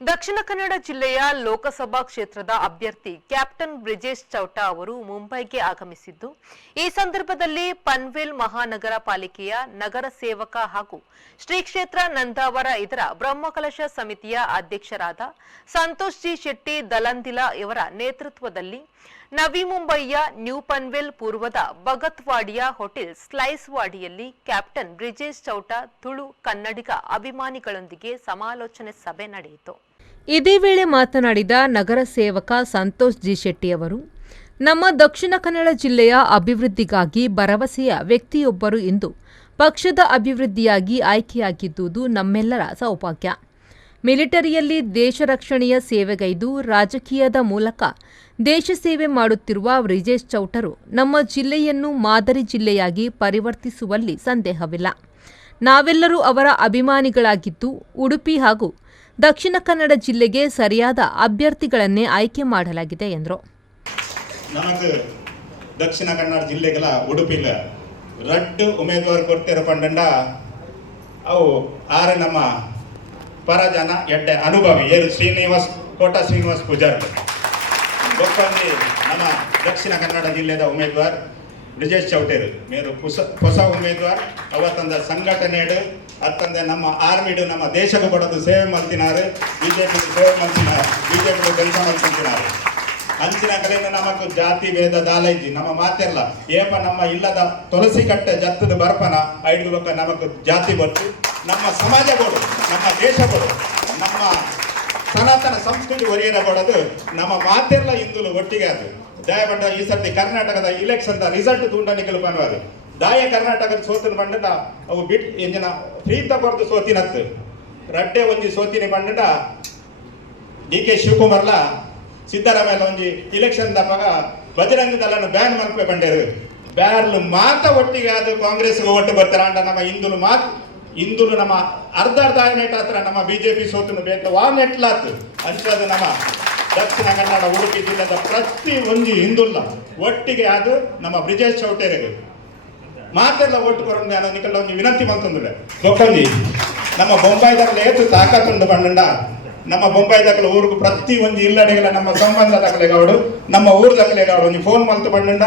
ದಕ್ಷಿಣ ಕನ್ನಡ ಜಿಲ್ಲೆಯ ಲೋಕಸಭಾ ಕ್ಷೇತ್ರದ ಅಭ್ಯರ್ಥಿ ಕ್ಯಾಪ್ಟನ್ ಬ್ರಿಜೇಶ್ ಚೌಟ ಅವರು ಮುಂಬೈಗೆ ಆಗಮಿಸಿದ್ದು, ಈ ಸಂದರ್ಭದಲ್ಲಿ ಪನ್ವೇಲ್ ಮಹಾನಗರ ಪಾಲಿಕೆಯ ನಗರ ಸೇವಕ ಹಾಗೂ ಶ್ರೀ ಕ್ಷೇತ್ರ ನಂದಾವರ ಇದರ ಬ್ರಹ್ಮಕಲಶ ಸಮಿತಿಯ ಅಧ್ಯಕ್ಷರಾದ ಸಂತೋಷ್ ಜಿ ಶೆಟ್ಟಿ ದಲಂದಿಲ ಇವರ ನೇತೃತ್ವದಲ್ಲಿ ನವಿ ಮುಂಬಯಿಯ ನ್ಯೂ ಪನ್ವೇಲ್ ಪೂರ್ವದ ಭಗತ್ವಾಡಿಯ ಹೋಟೆಲ್ ಸ್ಲೈಸ್ ವಾಡಿಯಲ್ಲಿ ಕ್ಯಾಪ್ಟನ್ ಬ್ರಿಜೇಶ್ ಚೌಟ ತುಳು ಕನ್ನಡಿಗ ಅಭಿಮಾನಿಗಳೊಂದಿಗೆ ಸಮಾಲೋಚನೆ ಸಭೆ ನಡೆಯಿತು. ಇದೇ ವೇಳೆ ಮಾತನಾಡಿದ ನಗರ ಸೇವಕ ಸಂತೋಷ್ ಜಿ ಶೆಟ್ಟಿ ಅವರು, ನಮ್ಮ ದಕ್ಷಿಣ ಕನ್ನಡ ಜಿಲ್ಲೆಯ ಅಭಿವೃದ್ಧಿಗಾಗಿ ಭರವಸೆಯ ವ್ಯಕ್ತಿಯೊಬ್ಬರು ಇಂದು ಪಕ್ಷದ ಅಭಿವೃದ್ಧಿಯಾಗಿ ಆಯ್ಕೆಯಾಗಿದ್ದುದು ನಮ್ಮೆಲ್ಲರ ಸೌಭಾಗ್ಯ. ಮಿಲಿಟರಿಯಲ್ಲಿ ದೇಶ ರಕ್ಷಣೆಯ ಸೇವೆಗೈದು ರಾಜಕೀಯದ ಮೂಲಕ ದೇಶ ಸೇವೆ ಮಾಡುತ್ತಿರುವ ಬ್ರಿಜೇಶ್ ಚೌಟರು ನಮ್ಮ ಜಿಲ್ಲೆಯನ್ನು ಮಾದರಿ ಜಿಲ್ಲೆಯಾಗಿ ಪರಿವರ್ತಿಸುವಲ್ಲಿ ಸಂದೇಹವಿಲ್ಲ. ನಾವೆಲ್ಲರೂ ಅವರ ಅಭಿಮಾನಿಗಳಾಗಿದ್ದು, ಉಡುಪಿ ಹಾಗೂ ದಕ್ಷಿಣ ಕನ್ನಡ ಜಿಲ್ಲೆಗೆ ಸರಿಯಾದ ಅಭ್ಯರ್ಥಿಗಳನ್ನೇ ಆಯ್ಕೆ ಮಾಡಲಾಗಿದೆ ಎಂದರು. ನಮಗೆ ದಕ್ಷಿಣ ಕನ್ನಡ ಜಿಲ್ಲೆಗಳ ಉಡುಪಿಲ ರಡ್ಡು ಉಮೇದುವಾರ ಕೊಡ್ತಿರೋ ಪಂಡ ಅವು ಆರು ನಮ್ಮ ಪರಜನ ಎಡ್ಡೆ ಅನುಭವಿ ಏರು ಕೋಟ ಶ್ರೀನಿವಾಸ್ ಪೂಜಾರಿ ಗೊಬ್ಬಂದಿ ನಮ್ಮ ದಕ್ಷಿಣ ಕನ್ನಡ ಜಿಲ್ಲೆದ ಉಮೇದುವಾರ್ ಬ್ರಿಜೇಶ್ ಚೌಟೇರು ಮೇರು ಹೊಸ ಉಮೇದುವಾರ್ ಅವತ್ತಂದ ಸಂಘಟನೆಡು ಅತ್ತಂದ ನಮ್ಮ ಆರ್ಮಿಡು ನಮ್ಮ ದೇಶಕ್ಕೆ ಬಡದು ಸೇವೆ ಮಲ್ತಿನಾರು ಬಿಜೆಪಿ ಸೇವೆ ಮಲ್ತಿನಾರು ಬಿಜೆಪಿ ಕೆಲಸ ಮಲ್ತಿನಾರು ಅಂಚಿನ ಕಲೆಯನ್ನು ನಮకు ಜಾತಿ ಭೇದ ದಾಲೈಜಿ ನಮ್ಮ ಮಾತೆಲ್ಲ ಏಪ ನಮ್ಮ ಇಲ್ಲದ ತುಳಸಿ ಕಟ್ಟೆ ಜತ್ತದ ಬರ್ಪನ ಐದು ಬೊಕ್ಕ ನಮకు ಜಾತಿ ಬತ್ತು ನಮ್ಮ ಸಮಾಜ ಕೊಡು ನಮ್ಮ ದೇಶ ಕೊಡು ನಮ್ಮ ಸನಾತನ ಸಂಸ್ಕೃತಿ ಒರಿಯರ ಕೊಡೋದು ನಮ್ಮ ಮಾತೆಲ್ಲ ಹಿಂದುಲು ಒಟ್ಟಿಗೆ ಅದು ದಯಪಂಡ ಈ ಸರ್ತಿ ಕರ್ನಾಟಕದ ಇಲೆಕ್ಷನ್ ರಿಸಲ್ಟ್ ತುಂಡ ನಿಖಲು ಪನ್ವಾದು ದಾಯ ಕರ್ನಾಟಕದ ಸೋತಿನ ಬಂಡ ಅವು ಬಿಟ್ ಎಂಜಿನ ಪ್ರೀತ ಕೊರದು ಸೋತಿನತ್ತು ರಡ್ಡೆ ಒಂಜಿ ಸೋತಿನಿ ಬಂಡ DK ಶಿವಕುಮಾರ್ಲ ಸಿದ್ದರಾಮಯ್ಯ ಒಂಜಿ election ದಪ್ಪಾಗ Bajrang ದಳನ್ನು ban Malpe ಬಂಡೇರು barrel ಮಾತ ಒಟ್ಟಿಗೆ ಅದು ಕಾಂಗ್ರೆಸ್ಗೆ ಒಟ್ಟು ಬರ್ತಾರ ಅಂಡ ನಮ್ಮ ಹಿಂದುಲು ನಮ್ಮ ಅರ್ಧ ನೆಟ್ ಹತ್ರ ನಮ್ಮ ಬಿಜೆಪಿ ಸೋತನು ಬೇಕು ವಾ ನೆಟ್ಲಾತು ಅಂಚದು ನಮ್ಮ ದಕ್ಷಿಣ ಕನ್ನಡ ಉಡುಪಿ ಜಿಲ್ಲೆದ ಪ್ರತಿ ಒಂಜಿ ಹಿಂದುಲ್ಲ ಒಟ್ಟಿಗೆ ಅದು ನಮ್ಮ ಬ್ರಿಜೇಶ್ ಚೌಟೇರಿಗೆ ಮಾತೆಲ್ಲ ಒಟ್ಟು ಕೊರಂದು ಅನ್ನೋ ನಿಕಲ್ ಒಂಜಿ ವಿನಂತಿ ಬಂತಂದ್ರೆ ಗೊತ್ತಂಜಿ ನಮ್ಮ ಬೊಂಬಾಯಿದಾಗಲ ಏತು ತಾಕತ್ತುಂಡು ಬಂಡ ನಮ್ಮ ಬೊಂಬಾಯಿದಾಗಲ ಊರಿಗೆ ಪ್ರತಿ ಒಂಜಿ ಇಲ್ಲಡೆಗಳ ನಮ್ಮ ಸಂಬಂಧ ದಾಖಲೆಗಾವಡು ನಮ್ಮ ಊರು ದಾಖಲೆಗಾವಡು ಒಂಜಿ ಫೋನ್ ಮಲ್ತು ಬಂಡ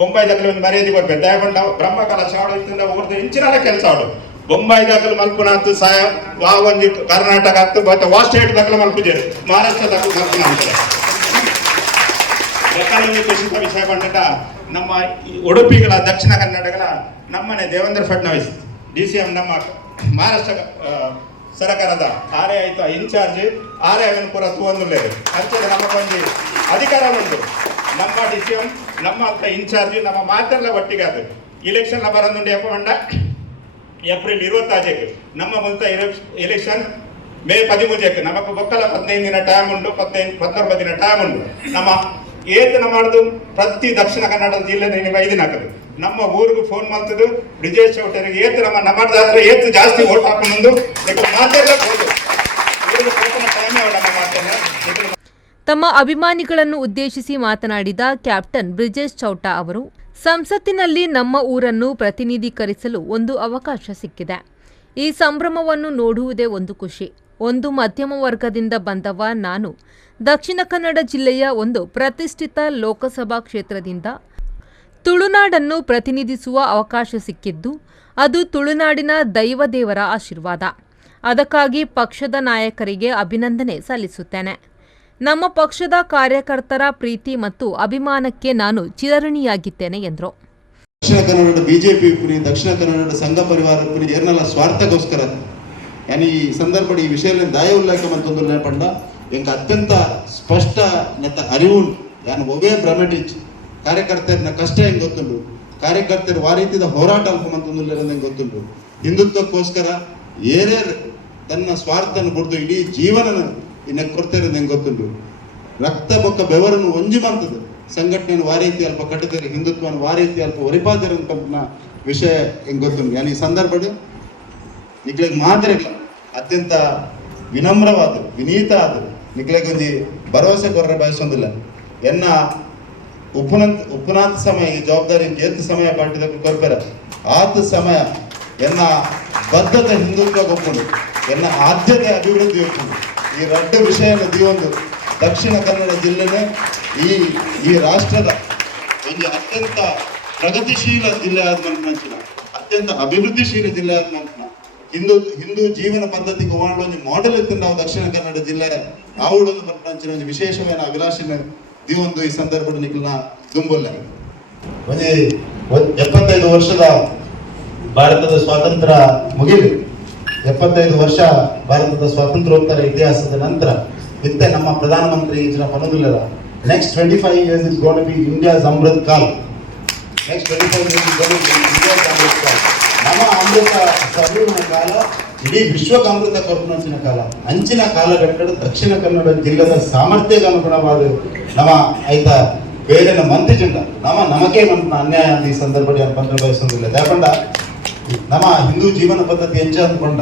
ಬೊಂಬಾಯಿದಾಗಲ ಒಂದು ಮರ್ಯಾದೆ ಕೊಡ್ಬೇಕು ದಯಪಂಡ ಬ್ರಹ್ಮಕಲಶ ಆಡು ಇತ್ತಿಂದ ಊರ್ದು ಇಂಚಿನ ಕೆಲಸ ಆಡು ಬೊಂಬಾಯಿದಾಗಲ ಮಲ್ಪುನಾತು ಸಹಾಯ ವಾ ಒಂಜಿ ಕರ್ನಾಟಕ ಆಗ್ತು ಬಟ್ ವಾ ಸ್ಟೇಟ್ ದಾಖಲೆ ಮಲ್ಪುಜೇರು ಮಹಾರಾಷ್ಟ್ರ ದಾಖಲೆ ಮಲ್ಪುನ ಅಂತಾರೆ ಯಾಕಂದ್ರೆ ಖುಷಿತ ವಿಷಯ ಬಂಡ ನಮ್ಮ ಉಡುಪಿಗಳ ದಕ್ಷಿಣ ಕನ್ನಡಗಳ ನಮ್ಮನೆ ದೇವೇಂದ್ರ ಫಡ್ನವೀಸ್ DCM ನಮ್ಮ ಮಹಾರಾಷ್ಟ್ರ ಸರ್ಕಾರದ ಆರೇ ಆಯ್ತು ಇನ್ಚಾರ್ಜ್ ಆರೇ ಅವನು ಪೂರ ತೂವೊಂದುಲ್ಲೇರು ಅಂಚೆ ನಮಗೊಂದು ಅಧಿಕಾರ ಉಂಟು ನಮ್ಮ DCM ನಮ್ಮ ಅಂತ ಇನ್ಚಾರ್ಜ್ ನಮ್ಮ ಮಾತೆಲ್ಲ ಒಟ್ಟಿಗೆ ಅದು ಇಲೆಕ್ಷನ್ ಬರೋದುಂಡು ಎಪ್ಪ ಬಂಡ ಏಪ್ರಿಲ್ 20 ನಮ್ಮ ಮುಂತ ಎಲೆಕ್ಷನ್ ಮೇ 13 ನಮకు ಬೊಕ್ಕಲ 15 ದಿನ ಟೈಮ್ ಉಂಟು 19 ದಿನ ಟೈಮ್ ಉಂಟು ನಮ್ಮ ಏತನ ಮಾಡುದು ಪ್ರತಿ ದಕ್ಷಿಣ ಕನ್ನಡ ಜಿಲ್ಲೆ 5 ದಿನ ಹಾಕದು ನಮ್ಮ ಊರಿಗೂ ಫೋನ್ ಮಾಡ್ತದು ಬ್ರಿಜೇಶ್ ಚೌಟರಿಗೆ ಏತು ನಮ್ಮದಾದ್ರೆ ಏತು ಜಾಸ್ತಿ ಓಟ್ ಹಾಕೊಂಡು ಮಾತೆಲ್ಲ ತಮ್ಮ ಅಭಿಮಾನಿಗಳನ್ನು ಉದ್ದೇಶಿಸಿ ಮಾತನಾಡಿದ ಕ್ಯಾಪ್ಟನ್ ಬ್ರಿಜೇಶ್ ಚೌಟ ಅವರು, ಸಂಸತ್ತಿನಲ್ಲಿ ನಮ್ಮ ಊರನ್ನು ಪ್ರತಿನಿಧೀಕರಿಸಲು ಒಂದು ಅವಕಾಶ ಸಿಕ್ಕಿದೆ. ಈ ಸಂಭ್ರಮವನ್ನು ನೋಡುವುದೇ ಒಂದು ಖುಷಿ. ಒಂದು ಮಧ್ಯಮ ವರ್ಗದಿಂದ ಬಂದವ ನಾನು ದಕ್ಷಿಣ ಕನ್ನಡ ಜಿಲ್ಲೆಯ ಒಂದು ಪ್ರತಿಷ್ಠಿತ ಲೋಕಸಭಾ ಕ್ಷೇತ್ರದಿಂದ ತುಳುನಾಡನ್ನು ಪ್ರತಿನಿಧಿಸುವ ಅವಕಾಶ ಸಿಕ್ಕಿದ್ದು ಅದು ತುಳುನಾಡಿನ ದೈವದೇವರ ಆಶೀರ್ವಾದ. ಅದಕ್ಕಾಗಿ ಪಕ್ಷದ ನಾಯಕರಿಗೆ ಅಭಿನಂದನೆ ಸಲ್ಲಿಸುತ್ತೇನೆ. ನಮ್ಮ ಪಕ್ಷದ ಕಾರ್ಯಕರ್ತರ ಪ್ರೀತಿ ಮತ್ತು ಅಭಿಮಾನಕ್ಕೆ ನಾನು ಚಿರಋಣಿಯಾಗಿದ್ದೇನೆ ಎಂದರು. ದಕ್ಷಿಣ ಕನ್ನಡ ಬಿಜೆಪಿ ಪುರಿ ದಕ್ಷಿಣ ಕನ್ನಡ ಸಂಘ ಪರಿವಾರ ಪುರಿ ಏರ್ನಲ್ಲ ಸ್ವಾರ್ಥಗೋಸ್ಕರ ಈ ಸಂದರ್ಭ ಈ ವಿಷಯ ದಾಯ ಉಲ್ಲೇಖ ಮಂತೊಂದು ಪಂಡ ಎಂಕ ಅತ್ಯಂತ ಸ್ಪಷ್ಟ ನೆತ್ತ ಅರಿವು ಯಾನು ಒವೇ ಭ್ರಮೆಟಿಚ್ ಕಾರ್ಯಕರ್ತರ ಕಷ್ಟ ಹೆಂಗೆ ಗೊತ್ತುಂಡು, ಕಾರ್ಯಕರ್ತರ ಆ ರೀತಿಯ ಹೋರಾಟ ಅಲ್ಪ ಮಂತೊಂದು ಗೊತ್ತುಂಡು. ಹಿಂದುತ್ವಕ್ಕೋಸ್ಕರ ಏನೇರ್ ತನ್ನ ಸ್ವಾರ್ಥನ ಬಿಡ್ದು ಇಡೀ ಜೀವನ ಇನ್ನ ಕೊಡ್ತಾರೆ ಹೆಂಗೆ ಗೊತ್ತುಂಡು. ರಕ್ತ ಬೊಕ್ಕ ಬೆವರನ್ನು ಒಂಜಿ ಮಾಡ್ತದೆ ಸಂಘಟನೆಯನ್ನು ಆ ರೀತಿ ಅಲ್ಪ ಕಟ್ಟಿದ್ದಾರೆ, ಹಿಂದುತ್ವವನ್ನು ಆ ರೀತಿ ಅಲ್ಪ ಒರಿಪಾದರೆ ಅಂತ ವಿಷಯ ಹೆಂಗೆ ಗೊತ್ತುಂಡು. ಯಾನು ಈ ಸಂದರ್ಭ ನಿಕ್ಲೆಗ್ ಮಾತ್ರ ಅತ್ಯಂತ ವಿನಮ್ರವಾದ ವಿನೀತ ಆದ ನಿಕ್ಲೆಗ್ ಒಂದು ಭರವಸೆ ಕೊರ್ರೆ ಬಯಸೊಂದಿಲ್ಲ ಎನ್ನ ಉಪನಾಂತ ಸಮಯ ಈ ಜವಾಬ್ದಾರಿ ಏತ್ ಸಮಯ ಪಾಟಿದ ಕೊರ್ಪೆರ ಆತ ಸಮಯ ಎನ್ನ ಬದ್ಧತೆ ಹಿಂದುತ್ವ ಒಪ್ಪುಂಡು ಎನ್ನ ಆದ್ಯತೆ ಅಭಿವೃದ್ಧಿ ಒಪ್ಪುಂಡು ಈ ರಡ್ಡ ವಿಷಯನ ದಿವೊಂದು ದಕ್ಷಿಣ ಕನ್ನಡ ಜಿಲ್ಲೆನೇ ಈ ರಾಷ್ಟ್ರದ ಒಂದು ಅತ್ಯಂತ ಪ್ರಗತಿಶೀಲ ಜಿಲ್ಲೆ ಆದ ಮನ್ಪಂಚಿನ ಅತ್ಯಂತ ಅಭಿವೃದ್ಧಿಶೀಲ ಜಿಲ್ಲೆ ಆದ ಮನ್ಪನ ಹಿಂದೂ ಜೀವನ ಪದ್ಧತಿಗೆ ಹೋಗಲು ಒಂದು ಮಾಡೆಲ್ ಇತ್ತು ನಾವು ದಕ್ಷಿಣ ಕನ್ನಡ ಜಿಲ್ಲೆ ಆವುಳೊಂದು ಮನ್ಪಂಚಿನ ಒಂದು ವಿಶೇಷమైన ಅಭಿಲಾಷೆನ ದಿವೊಂದು ಈ ಸಂದರ್ಭದಲ್ಲಿ ನಿಖಿಲ್ನ ದುಂಬುಲ್ಲ ಒಂದು 75 ವರ್ಷದ ಭಾರತದ ಸ್ವಾತಂತ್ರ್ಯ ಮುಗಿದು 75 ವರ್ಷ ಭಾರತದ ಸ್ವಾತಂತ್ರ್ಯೋತ್ತರ ಇತಿಹಾಸದ ನಂತರ ಮತ್ತೆ ನಮ್ಮ ಪ್ರಧಾನಮಂತ್ರಿ ಇಜ್ರ ಪನದುಲ್ಲರ next 25 years is going to be India's Amrit Kaal. Next 25 years is going to be India's Amrit Kaal. ನಮ್ಮ ಅಮೃತ ಸಭೆಯ ಕಾಲ ಇಡೀ ವಿಶ್ವಕ್ಕೆ ಅಮೃತ ಕೊರಪನಂಚಿನ ಕಾಲ ಅಂಚಿನ ಕಾಲಘಟ್ಟದ ದಕ್ಷಿಣ ಕನ್ನಡ ಜಿಲ್ಲೆಯ ಸಾಮರ್ಥ್ಯಕ್ಕೆ ಅನುಗುಣವಾದ ನಮ್ಮ ಆಯ್ತ ಬೇರೆನ ಮಂತ್ರಿಜಂಡ ನಮಗೆ ಅನ್ಯಾಯ ಈ ಸಂದರ್ಭದಲ್ಲಿ ಅನ್ಪಂದ್ರೆ ಬಯಸೋದಿಲ್ಲ ಯಾಕಂಡ ನಮ್ಮ ಹಿಂದೂ ಜೀವನ ಪದ್ಧತಿ ಹೆಂಚ ಅಂದ್ಕೊಂಡ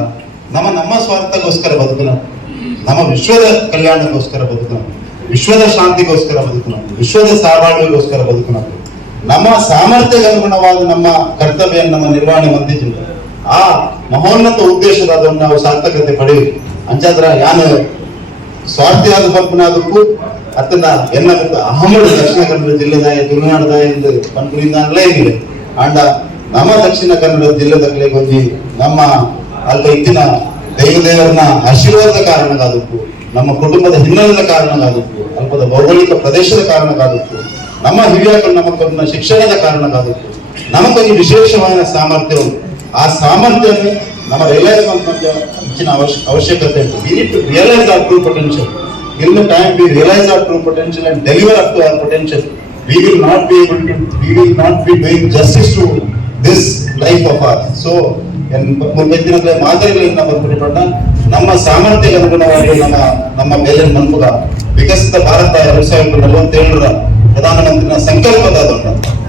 ನಮ್ಮ ಸ್ವಾರ್ಥಕ್ಕೋಸ್ಕರ ಬದುಕುನ ನಮ್ಮ ವಿಶ್ವದ ಕಲ್ಯಾಣಕ್ಕೋಸ್ಕರ ಬದುಕುನ ವಿಶ್ವದ ಶಾಂತಿಗೋಸ್ಕರ ಬದುಕುನ ವಿಶ್ವದ ಸಹಬಾಳ್ವೆಗೋಸ್ಕರ ಬದುಕುನ ನಮ್ಮ ಸಾಮರ್ಥ್ಯಕ್ಕೆ ಅನುಗುಣವಾದ ನಮ್ಮ ಕರ್ತವ್ಯ ನಮ್ಮ ನಿರ್ವಹಣೆ ಹೊಂದಿದ್ದಿಲ್ಲ ಆ ಮಹೋನ್ನತ ಉದ್ದೇಶದ ಅದನ್ನು ನಾವು ಸಾರ್ಥಕತೆ ಪಡೆಯಿರಿ ಅಂಚಾದ್ರ ಯಾನು ಸ್ವಾರ್ಥಿಯಾದ ಪಂಪನಾದಕ್ಕೂ ಅತ್ತನ ಎನ್ನ ಅಹಮಡು ದಕ್ಷಿಣ ಕನ್ನಡ ಜಿಲ್ಲೆದಾಯ ತುಳುನಾಡದಾಯ ಎಂದು ಪಂಪನಿಂದಲೇ ಇದೆ ಅಂಡ ನಮ್ಮ ದಕ್ಷಿಣ ಕನ್ನಡ ಜಿಲ್ಲೆದಾಗಲೇ ಗೊಂಜಿ ನಮ್ಮ ಅಲ್ಪ ಇತ್ತಿನ ದೇವರನ್ನ ಆಶೀರ್ವಾದದ ಕಾರಣಕ್ಕಾದಕ್ಕೂ ನಮ್ಮ ಕುಟುಂಬದ ಹಿನ್ನೆಲೆದ ಕಾರಣಕ್ಕಾದಕ್ಕೂ ಅಲ್ಪದ ಭೌಗೋಳಿಕ ಪ್ರದೇಶದ ಕಾರಣಕ್ಕಾದಕ್ಕೂ ನಮ್ಮ ಹಿರಿಯರು ನಮಗೊಂದು ಶಿಕ್ಷಣದ ಕಾರಣಕ್ಕಾದಕ್ಕೂ ನಮಗೊಂದು ವಿಶೇಷವಾದ ಸಾಮರ್ಥ್ಯ ಉಂಟು ಆ ಸಾಮರ್ಥ್ಯವನ್ನು ನಮ್ಮ ರಿಯಲೈಸ್ ಮಾಡುವಂತ ಹೆಚ್ಚಿನ ಅವಶ್ಯಕತೆ ಉಂಟು we need to realise our true potential in the time we realize our true potential and deliver up to our potential we will not be doing justice to this life of ours so ಮುಂದಿನ ಮಾದರಿಗಳಿಂದ ಬರ್ಬಿಟ್ಟಂತ ನಮ್ಮ ಸಾಮರ್ಥ್ಯಕ್ಕೆ ಅನುಗುಣವಾಗಿ ನಮ್ಮ ಮೇಲಿನ ಮನ್ಪುಗ ವಿಕಸಿತ ಭಾರತ 2047ರ ಪ್ರಧಾನಮಂತ್ರಿನ ಸಂಕಲ್ಪದ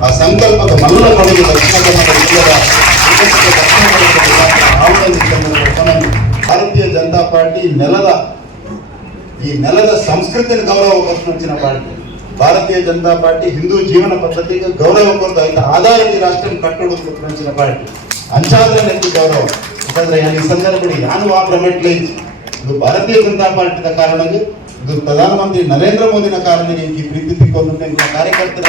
ಆ ಸಂಕಲ್ಪದ ಮಲ್ಲ ಕೊಡುಗೆ ದಕ್ಷಿಣ ಕನ್ನಡ ಜಿಲ್ಲೆಯ ಭಾರತೀಯ ಜನತಾ ಪಾರ್ಟಿ ಈ ನೆಲದ ಸಂಸ್ಕೃತಿಯ ಗೌರವ ಕೊಟ್ಟಿನ ಪಾರ್ಟಿ ಭಾರತೀಯ ಜನತಾ ಪಾರ್ಟಿ ಹಿಂದೂ ಜೀವನ ಪದ್ಧತಿಗೆ ಗೌರವ ಕೊಡ್ತಾ ಇದ್ದ ಆಧಾರದ ರಾಷ್ಟ್ರ ಕಟ್ಟೋದು ಕೊಟ್ಟಿನ ಪಾರ್ಟಿ ಅಂಚಾದ್ರೆ ನೆನಪು ಗೌರವ ಯಾಕಂದ್ರೆ ಈ ಸಂದರ್ಭದಲ್ಲಿ ನಾನು ಆ ಪ್ರಮೆಟ್ಲಿ ಇದು ಭಾರತೀಯ ಜನತಾ ಪಾರ್ಟಿಯ ಕಾರಣಕ್ಕೆ ಇದು ಪ್ರಧಾನಮಂತ್ರಿ ನರೇಂದ್ರ ಮೋದಿನ ಕಾರಣಕ್ಕೆ ಈ ಪ್ರೀತಿ ತಿಕ್ಕೊಂಡು ಕಾರ್ಯಕರ್ತರ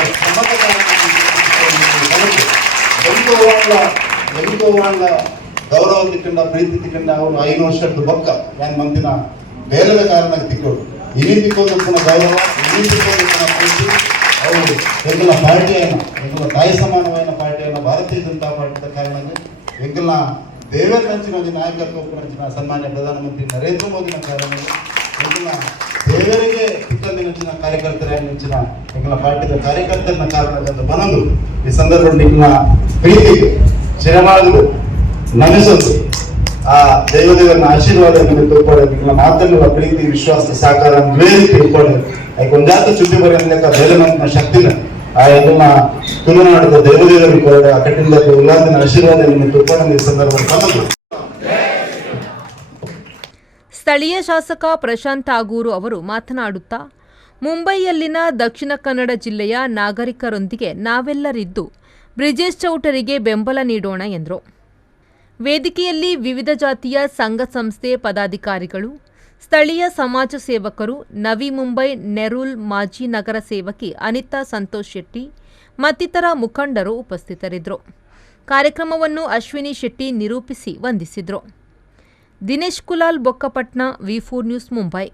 ಗೌರವ ತಿಕ್ಕೊಂಡ ಪ್ರೀತಿ ತಿಕ್ಕೊಂಡ ಅವನು 5 ವರ್ಷದ ಬೊಕ್ಕ ಏನ್ ಮಂತಿನ ಬೇರೆದ ಕಾರಣಕ್ಕೆ ತಿಕ್ಕೋಡು ಇನ್ನಿ ತಿಕ್ಕೋದಕ್ಕಿನ ಗೌರವ ಇನ್ನಿ ತಿಕ್ಕೋದಕ್ಕಿನ ಪ್ರೀತಿ ಅವರು ಎಂಕಲ್ನ ಪಾರ್ಟಿಯನ್ನು ಎಂಕಲ್ನ ತಾಯಿ ಸಮಾನವಾದ ಪಾರ್ಟಿಯನ್ನು ಭಾರತೀಯ ಜನತಾ ಪಾರ್ಟಿಯ ಕಾರಣಕ್ಕೆ ಎಂಕಲ್ನ ದೇವೇಂದ್ರಂಚಿನ ನಾಯಕತ್ವ ಸನ್ಮಾನ್ಯ ಪ್ರಧಾನಮಂತ್ರಿ ನರೇಂದ್ರ ಮೋದಿನ ಕಾರಣಕ್ಕೆ ಎಂಕಲ್ನ ದೇವರಿಗೆ ತಿಕ್ಕಂದಿನ ಕಾರ್ಯಕರ್ತರ ನೆಚ್ಚಿನ ಎಂಕಲ್ನ ಪಾರ್ಟಿಯ ಕಾರ್ಯಕರ್ತರ ಕಾರಣದಿಂದ ಬನದು ಈ ಸಂದರ್ಭದಲ್ಲಿ ನಿಮ್ಮ ಪ್ರೀತಿ ಚಿರಮಾಡುದು ನಮಿಸೋದು ಆ ದೇವದೇವರನ್ನ ಆಶೀರ್ವಾದ ತಿಳ್ಕೊಳ್ಳಿ ನಿಮ್ಮ ಮಾತನ್ನು ಪ್ರೀತಿ ವಿಶ್ವಾಸ ಸಹಕಾರ ಬೇರೆ ತಿಳ್ಕೊಳ್ಳಿ ಅದಕ್ಕೆ ಒಂದಾತ ಚುಟ್ಟಿ ಬರೆಯಲಿಕ್ಕ ಬೇರೆ ನಮ್ಮ ಶಕ್ತಿನ ಆ ಇದನ್ನ ತುಳುನಾಡದ ದೇವದೇವರಿಗೆ ಕೊರಡ ಆ ಕಟ್ಟಿಂದ ಉಲ್ಲಾಸಿನ ಆಶೀರ್ವಾದ ನಿಮಗೆ ತಿಳ್ಕೊಂಡು ಈ ಸಂದರ್ಭದಲ್ಲಿ ಸ್ಥಳೀಯ ಶಾಸಕ ಪ್ರಶಾಂತ್ ಆಗೂರು ಅವರು ಮಾತನಾಡುತ್ತಾ ಮುಂಬೈಯಲ್ಲಿನ ದಕ್ಷಿಣ ಕನ್ನಡ ಜಿಲ್ಲೆಯ ನಾಗರಿಕರೊಂದಿಗೆ ನಾವೆಲ್ಲರಿದ್ದು ಬ್ರಿಜೇಶ್ ಚೌಟರಿಗೆ ಬೆಂಬಲ ನೀಡೋಣ ಎಂದರು. ವೇದಿಕೆಯಲ್ಲಿ ವಿವಿಧ ಜಾತಿಯ ಸಂಘ ಸಂಸ್ಥೆ ಪದಾಧಿಕಾರಿಗಳು, ಸ್ಥಳೀಯ ಸಮಾಜ ಸೇವಕರು, ನವಿ ಮುಂಬೈ ನೆರೂಲ್ ಮಾಜಿ ನಗರ ಸೇವಕಿ ಅನಿತಾ ಸಂತೋಷ್ ಶೆಟ್ಟಿ ಮತ್ತಿತರ ಮುಖಂಡರು ಉಪಸ್ಥಿತರಿದ್ದರು. ಕಾರ್ಯಕ್ರಮವನ್ನು ಅಶ್ವಿನಿ ಶೆಟ್ಟಿ ನಿರೂಪಿಸಿ ವಂದಿಸಿದರು. ದಿನೇಶ್ ಕುಲಾಲ್ ಬೊಕ್ಕಪಟ್ನ, ವಿ4 ನ್ಯೂಸ್, ಮುಂಬೈ.